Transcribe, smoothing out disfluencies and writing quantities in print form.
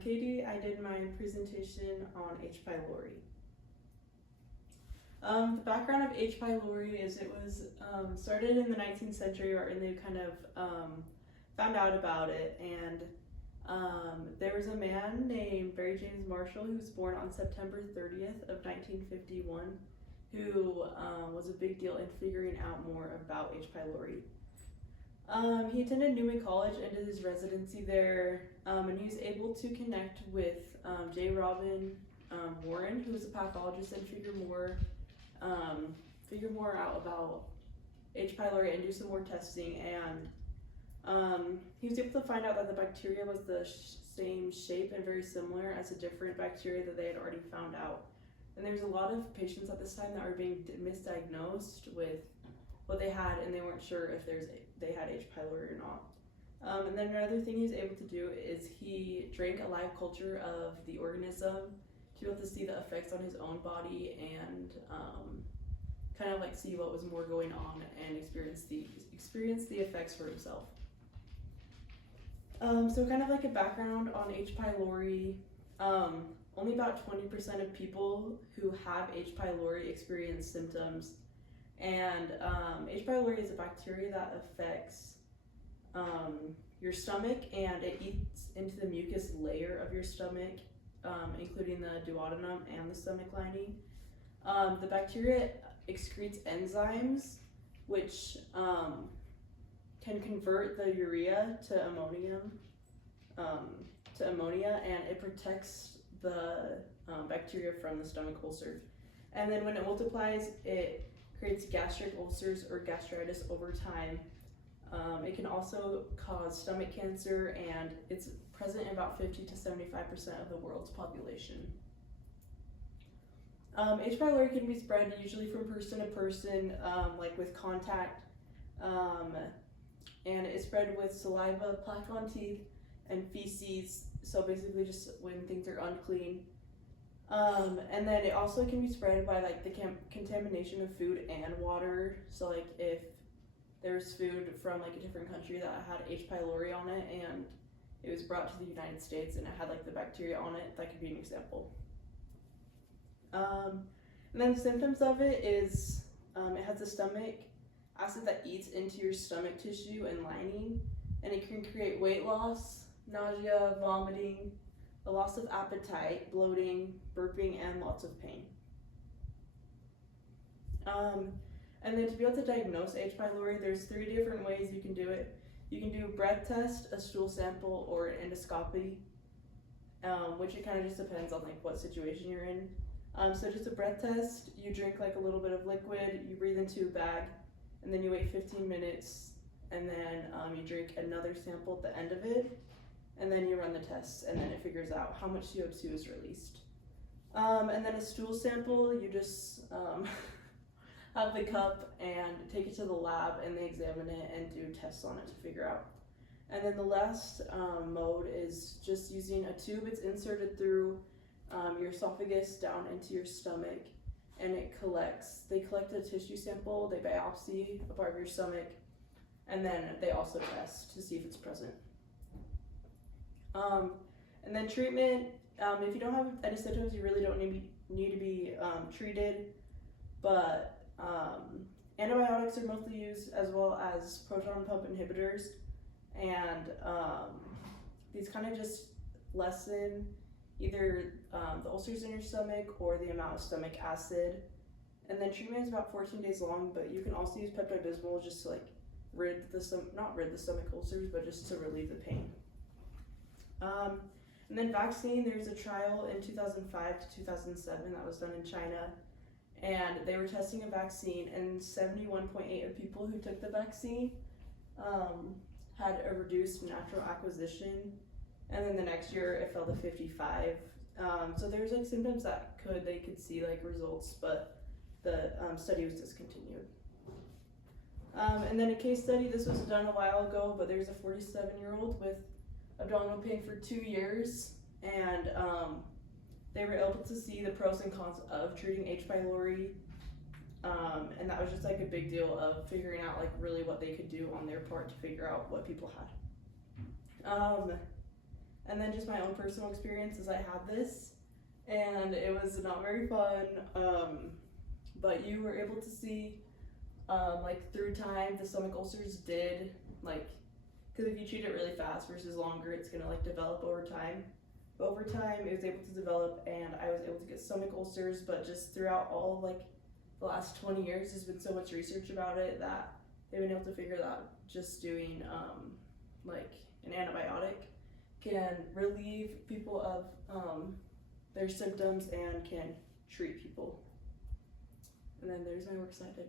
I'm Katie. I did my presentation on H. pylori. The background of H. pylori is it was started in the 19th century, and they kind of found out about it. And there was a man named Barry James Marshall who was born on September 30th of 1951, who was a big deal in figuring out more about H. pylori. He attended Newman College and did his residency there, and he was able to connect with J. Robin Warren, who was a pathologist, and figure more out about H. pylori and do some more testing. And he was able to find out that the bacteria was the same shape and very similar as a different bacteria that they had already found out. And there was a lot of patients at this time that were being misdiagnosed with what they had, and they weren't sure if they had H. pylori or not. And then another thing he was able to do is he drank a live culture of the organism to be able to see the effects on his own body and kind of like see what was more going on and experience the effects for himself. So kind of like a background on H. pylori, only about 20% of people who have H. pylori experience symptoms. And H. pylori is a bacteria that affects your stomach, and it eats into the mucus layer of your stomach, including the duodenum and the stomach lining. The bacteria excretes enzymes which can convert the urea to ammonia, and it protects the bacteria from the stomach ulcer. And then when it multiplies, it creates gastric ulcers or gastritis over time. It can also cause stomach cancer, and it's present in about 50 to 75% of the world's population. H. pylori can be spread usually from person to person, like with contact, and it's spread with saliva, plaque on teeth, and feces, so basically just when things are unclean. And then it also can be spread by like the contamination of food and water. So like if there's food from like a different country that had H. pylori on it and it was brought to the United States and it had like the bacteria on it, that could be an example. And then the symptoms of it is it has a stomach acid that eats into your stomach tissue and lining, and it can create weight loss, nausea, vomiting, a loss of appetite, bloating, burping, and lots of pain. And then to be able to diagnose H. pylori, there's 3 different ways you can do it. You can do a breath test, a stool sample, or an endoscopy, which it kind of just depends on like what situation you're in. So just a breath test, you drink like a little bit of liquid, you breathe into a bag, and then you wait 15 minutes, and then you drink another sample at the end of it, and then you run the tests, and then it figures out how much CO2 is released. And then a stool sample, you just have the cup and take it to the lab, and they examine it and do tests on it to figure out. And then the last mode is just using a tube. It's inserted through your esophagus down into your stomach, and they collect a tissue sample, they biopsy a part of your stomach, and then they also test to see if it's present. And then treatment, if you don't have any symptoms, you really don't need to be treated, but antibiotics are mostly used, as well as proton pump inhibitors, and these kind of just lessen either the ulcers in your stomach or the amount of stomach acid. And then treatment is about 14 days long, but you can also use Pepto-Bismol just to like not rid the stomach ulcers, but just to relieve the pain. And then vaccine, there's a trial in 2005 to 2007 that was done in China, and they were testing a vaccine, and 71.8% of people who took the vaccine had a reduced natural acquisition, and then the next year it fell to 55. So there's like symptoms that they could see like results, but the study was discontinued. And then a case study, this was done a while ago, but there's a 47-year-old with abdominal pain for 2 years, and they were able to see the pros and cons of treating H. pylori, and that was just like a big deal of figuring out like really what they could do on their part to figure out what people had. And then just my own personal experience is I had this, and it was not very fun. But you were able to see, like through time, the stomach ulcers did like, because if you treat it really fast versus longer, it's gonna like develop over time. But over time, it was able to develop, and I was able to get stomach ulcers. But just throughout all of, like the last 20 years, there's been so much research about it that they've been able to figure that just doing like an antibiotic can relieve people of their symptoms and can treat people. And then there's my works cited.